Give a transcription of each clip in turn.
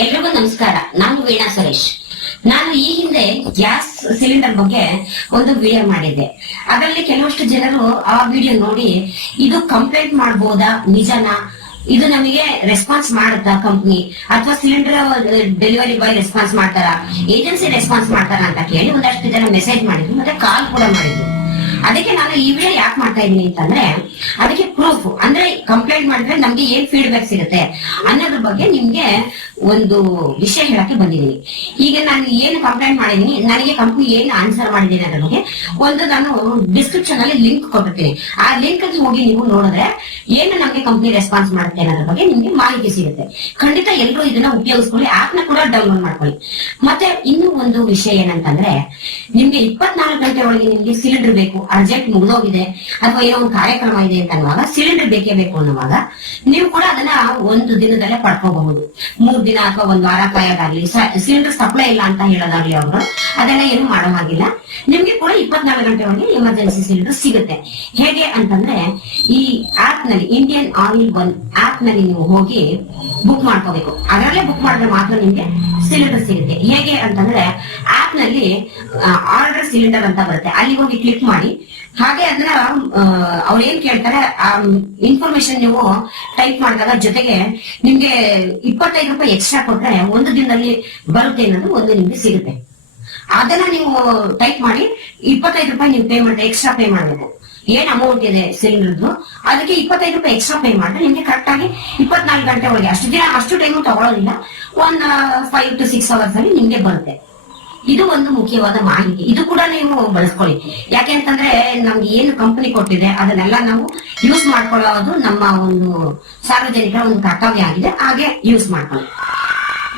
ಎಲ್ರಿಗೂ ನಮಸ್ಕಾರ. ನಾನು ವೀಣಾ ಸುರೇಶ್. ನಾನು ಈ ಹಿಂದೆ ಗ್ಯಾಸ್ ಸಿಲಿಂಡರ್ ಬಗ್ಗೆ ಒಂದು ವಿಡಿಯೋ ಮಾಡಿದ್ದೆ. ಅದರಲ್ಲಿ ಕೆಲವಷ್ಟು ಜನರು ಆ ವಿಡಿಯೋ ನೋಡಿ ಇದು ಕಂಪ್ಲೇಂಟ್ ಮಾಡಬಹುದಾ, ನಿಜನಾ, ಇದು ನಮಗೆ ರೆಸ್ಪಾನ್ಸ್ ಮಾಡುತ್ತಾ ಕಂಪ್ನಿ, ಅಥವಾ ಸಿಲಿಂಡರ್ ಡೆಲಿವರಿ ಬಾಯ್ ರೆಸ್ಪಾನ್ಸ್ ಮಾಡ್ತಾರಾ, ಏಜೆನ್ಸಿ ರೆಸ್ಪಾನ್ಸ್ ಮಾಡ್ತಾರಾ ಅಂತ ಕೇಳಿ ಒಂದಷ್ಟು ಜನ ಮೆಸೇಜ್ ಮಾಡಿದ್ರು, ಮತ್ತೆ ಕಾಲ್ ಕೂಡ ಮಾಡಿದ್ರು. ಅದಕ್ಕೆ ನಾನು ಈ ವಿಡಿಯೋ ಯಾಕೆ ಮಾಡ್ತಾ ಇದ್ದೀನಿ ಅಂತಂದ್ರೆ, ಅದಕ್ಕೆ ಪ್ರೂಫ್ ಅಂದ್ರೆ ಕಂಪ್ಲೇಂಟ್ ಮಾಡಿದ್ರೆ ನಮ್ಗೆ ಏನ್ ಫೀಡ್ಬ್ಯಾಕ್ ಸಿಗುತ್ತೆ ಅನ್ನೋದ್ರ ಬಗ್ಗೆ ನಿಮ್ಗೆ ಒಂದು ವಿಷಯ ಹೇಳಕ್ಕೆ ಬಂದಿದ್ದೀನಿ. ಈಗ ನಾನು ಏನು ಕಂಪ್ಲೇಂಟ್ ಮಾಡಿದೀನಿ, ನನಗೆ ಕಂಪ್ನಿ ಏನು ಆನ್ಸರ್ ಮಾಡಿದೀನಿ ಅನ್ನೋದ್ರ ಬಗ್ಗೆ ಒಂದು ನಾನು ಡಿಸ್ಕ್ರಿಪ್ಷನ್ ಅಲ್ಲಿ ಲಿಂಕ್ ಕೊಟ್ಟಿರ್ತೀನಿ. ಆ ಲಿಂಕ್ ಅಲ್ಲಿ ಹೋಗಿ ನೀವು ನೋಡಿದ್ರೆ ಏನು ನಮ್ಗೆ ಕಂಪ್ನಿ ರೆಸ್ಪಾನ್ಸ್ ಮಾಡುತ್ತೆ ಅನ್ನೋದ್ರ ಬಗ್ಗೆ ನಿಮ್ಗೆ ಮಾಹಿತಿ ಸಿಗುತ್ತೆ. ಖಂಡಿತ ಎಲ್ಲರೂ ಇದನ್ನ ಉಪಯೋಗಿಸ್ಕೊಳ್ಳಿ, ಆಪ್ ನ ಕೂಡ ಡೌನ್ಲೋಡ್ ಮಾಡ್ಕೊಳ್ಳಿ. ಮತ್ತೆ ಇನ್ನೂ ಒಂದು ವಿಷಯ ಏನಂತಂದ್ರೆ, ನಿಮ್ಗೆ 24 ಗಂಟೆ ಒಳಗೆ ನಿಮ್ಗೆ ಸಿಲಿಂಡರ್ ಬೇಕು, ಅರ್ಜೆಂಟ್ ಮುಗಿದೋಗಿದೆ, ಅಥವಾ ಏನೋ ಒಂದು ಕಾರ್ಯಕ್ರಮ ಇದೆ ಅಂತ ಅನ್ನುವಾಗ ಸಿಲಿಂಡರ್ ಬೇಕೇ ಬೇಕು ಅನ್ನುವಾಗ ನೀವು ಕೂಡ ಅದನ್ನ ಒಂದು ದಿನದಲ್ಲೇ ಪಡ್ಕೋಬಹುದು. 3 ದಿನ ಅಥವಾ 1 ವಾರ ಕಾಯೋದಾಗ್ಲಿ, ಸಿಲಿಂಡರ್ ಸಪ್ಲೈ ಇಲ್ಲ ಅಂತ ಹೇಳೋದಾಗ್ಲಿ ಅವರು ಅದನ್ನ ಏನು ಮಾಡೋ ಹಾಗಿಲ್ಲ. ನಿಮ್ಗೆ ಕೂಡ 24 ಗಂಟೆ ಒಳಗೆ ಎಮರ್ಜೆನ್ಸಿ ಸಿಲಿಂಡರ್ ಸಿಗುತ್ತೆ. ಹೇಗೆ ಅಂತಂದ್ರೆ, ಈ ಆಪ್ ನಲ್ಲಿ ಇಂಡಿಯನ್ ಆಯಿಲ್ ಒನ್ ಆಪ್ ನಲ್ಲಿ ನೀವು ಹೋಗಿ ಬುಕ್ ಮಾಡ್ಕೋಬೇಕು. ಅದರಲ್ಲೇ ಬುಕ್ ಮಾಡಿದ್ರೆ ಮಾತ್ರ ನಿಮ್ಗೆ ಸಿಲಿಂಡರ್ ಸಿಗುತ್ತೆ. ಹೇಗೆ ಅಂತಂದ್ರೆ, ಆಪ್ ನಲ್ಲಿ ಆರ್ಡರ್ ಸಿಲಿಂಡರ್ ಅಂತ ಬರುತ್ತೆ, ಅಲ್ಲಿ ಹೋಗಿ ಕ್ಲಿಕ್ ಮಾಡಿ. ಹಾಗೆ ಅದನ್ನ ಅವ್ರು ಏನ್ ಕೇಳ್ತಾರೆ ಆ ಇನ್ಫಾರ್ಮೇಶನ್ ನೀವು ಟೈಪ್ ಮಾಡಿದಾಗ ಜೊತೆಗೆ ನಿಮ್ಗೆ 25 ರೂಪಾಯಿ ಎಕ್ಸ್ಟ್ರಾ ಕೊಟ್ರೆ ಒಂದು ದಿನದಲ್ಲಿ ಬರುತ್ತೆ ಅನ್ನೋದು ಒಂದು ನಿಮ್ಗೆ ಸಿಗುತ್ತೆ. ಅದನ್ನ ನೀವು ಟೈಪ್ ಮಾಡಿ 25 ರೂಪಾಯಿ ನೀವು ಪೇಮೆಂಟ್ ಎಕ್ಸ್ಟ್ರಾ ಪೇ ಮಾಡಬೇಕು. ಏನ್ ಅಮೌಂಟ್ ಇದೆ ಸಿಲಿಂಡರ್ದು ಅದಕ್ಕೆ 25 ರೂಪಾಯಿ ಎಕ್ಸ್ಟ್ರಾ ಪೇ ಮಾಡಿದ್ರೆ ನಿಮ್ಗೆ ಕರೆಕ್ಟ್ ಆಗಿ 24 ಗಂಟೆ ಒಳಗೆ, ಅಷ್ಟು ಟೈಮು ತಗೊಳ್ಳೋದಿಲ್ಲ, 5 to 6 ಅವರ್ಸ್ ಅಲ್ಲಿ ನಿಮ್ಗೆ ಬರುತ್ತೆ. ಇದು ಒಂದು ಮುಖ್ಯವಾದ ಮಾಹಿತಿ. ಇದು ಕೂಡ ನೀವು ಬಳಸ್ಕೊಳ್ಳಿ. ಯಾಕೆಂತಂದ್ರೆ ನಮ್ಗೆ ಏನು ಕಂಪನಿ ಕೊಟ್ಟಿದೆ ಅದನ್ನೆಲ್ಲ ನಾವು ಯೂಸ್ ಮಾಡ್ಕೊಳ್ಳೋದು ನಮ್ಮ ಒಂದು ಸಾರ್ವಜನಿಕರ ಒಂದು ಕರ್ತವ್ಯ ಆಗಿದೆ. ಹಾಗೆ ಯೂಸ್ ಮಾಡ್ಕೊಳ್ಳಿ.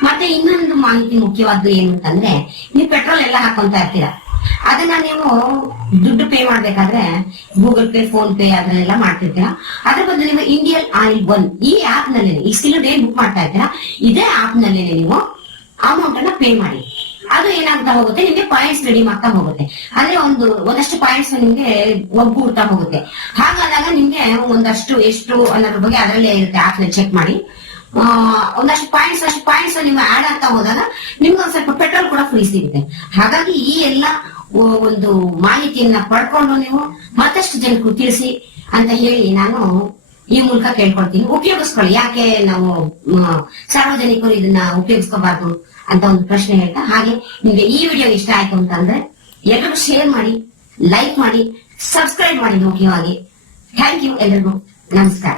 ಮತ್ತೆ ಇನ್ನೊಂದು ಮಾಹಿತಿ ಮುಖ್ಯವಾದ್ದು ಏನು ಅಂತಂದ್ರೆ, ನೀವು ಪೆಟ್ರೋಲ್ ಎಲ್ಲ ಹಾಕೊಂತ ಇರ್ತೀರಾ, ಅದನ್ನ ನೀವು ದುಡ್ಡು ಪೇ ಮಾಡ್ಬೇಕಾದ್ರೆ ಗೂಗಲ್ ಪೇ, ಫೋನ್ ಪೇ ಅದನ್ನೆಲ್ಲ ಮಾಡ್ತಿರ್ತೀರಾ. ಅದ್ರ ಬದಲು ನೀವು ಇಂಡಿಯನ್ ಆಯಿಲ್ ಒನ್ ಈ ಆಪ್ ನಲ್ಲಿ ಈ ಸಿಲಿಂಡರ್ ಏನ್ ಬುಕ್ ಮಾಡ್ತಾ ಇರ್ತೀರಾ, ಇದೇ ಆಪ್ ನಲ್ಲಿ ನೀವು ಅಮೌಂಟ್ ಅನ್ನ ಪೇ ಮಾಡಿ. ಅದು ಏನಾಗ್ತಾ ಹೋಗುತ್ತೆ, ನಿಮ್ಗೆ ಪಾಯಿಂಟ್ಸ್ ರೆಡಿ ಮಾಡ್ತಾ ಹೋಗುತ್ತೆ. ಅಂದ್ರೆ ಒಂದಷ್ಟು ಪಾಯಿಂಟ್ಸ್ ನಿಮ್ಗೆ ಒಗ್ಗೂಡ್ತಾ ಹೋಗುತ್ತೆ. ಹಾಗಾದಾಗ ನಿಮ್ಗೆ ಒಂದಷ್ಟು ಎಷ್ಟು ಅನ್ನೋದ್ರ ಬಗ್ಗೆ ಅದರಲ್ಲೇ ಇರುತ್ತೆ, ಆಪ್ ನಲ್ಲಿ ಚೆಕ್ ಮಾಡಿ. ಒಂದಷ್ಟು ಪಾಯಿಂಟ್ಸ್ ನೀವು ಆಡ್ ಆಗ್ತಾ ಹೋದಾಗ ನಿಮ್ಗೆ ಒಂದ್ ಸ್ವಲ್ಪ ಪೆಟ್ರೋಲ್ ಕೂಡ ಫ್ರೀ ಸಿಗುತ್ತೆ. ಹಾಗಾಗಿ ಈ ಎಲ್ಲ ಒಂದು ಮಾಹಿತಿಯನ್ನ ಪಡ್ಕೊಂಡು ನೀವು ಮತ್ತಷ್ಟು ಜನಕ್ಕೂ ತಿಳಿಸಿ ಅಂತ ಹೇಳಿ ನಾನು ಈ ಮೂಲಕ ಕೇಳ್ಕೊಳ್ತೀನಿ. ಉಪಯೋಗಿಸ್ಕೊಳ್ಳಿ. ಯಾಕೆ ನಾವು ಸಾರ್ವಜನಿಕರು ಇದನ್ನ ಉಪಯೋಗಿಸ್ಕೋಬಾರ್ದು ಅಂತ ಒಂದು ಪ್ರಶ್ನೆ ಹೇಳ್ತಾ, ಹಾಗೆ ನಿಮ್ಗೆ ಈ ವಿಡಿಯೋ ಇಷ್ಟ ಆಯ್ತು ಅಂತಂದ್ರೆ ಎಲ್ರಿಗೂ ಶೇರ್ ಮಾಡಿ, ಲೈಕ್ ಮಾಡಿ, ಸಬ್ಸ್ಕ್ರೈಬ್ ಮಾಡಿ ಮುಖ್ಯವಾಗಿ. Thank you. ಎಲ್ರಿಗೂ ನಮಸ್ಕಾರ.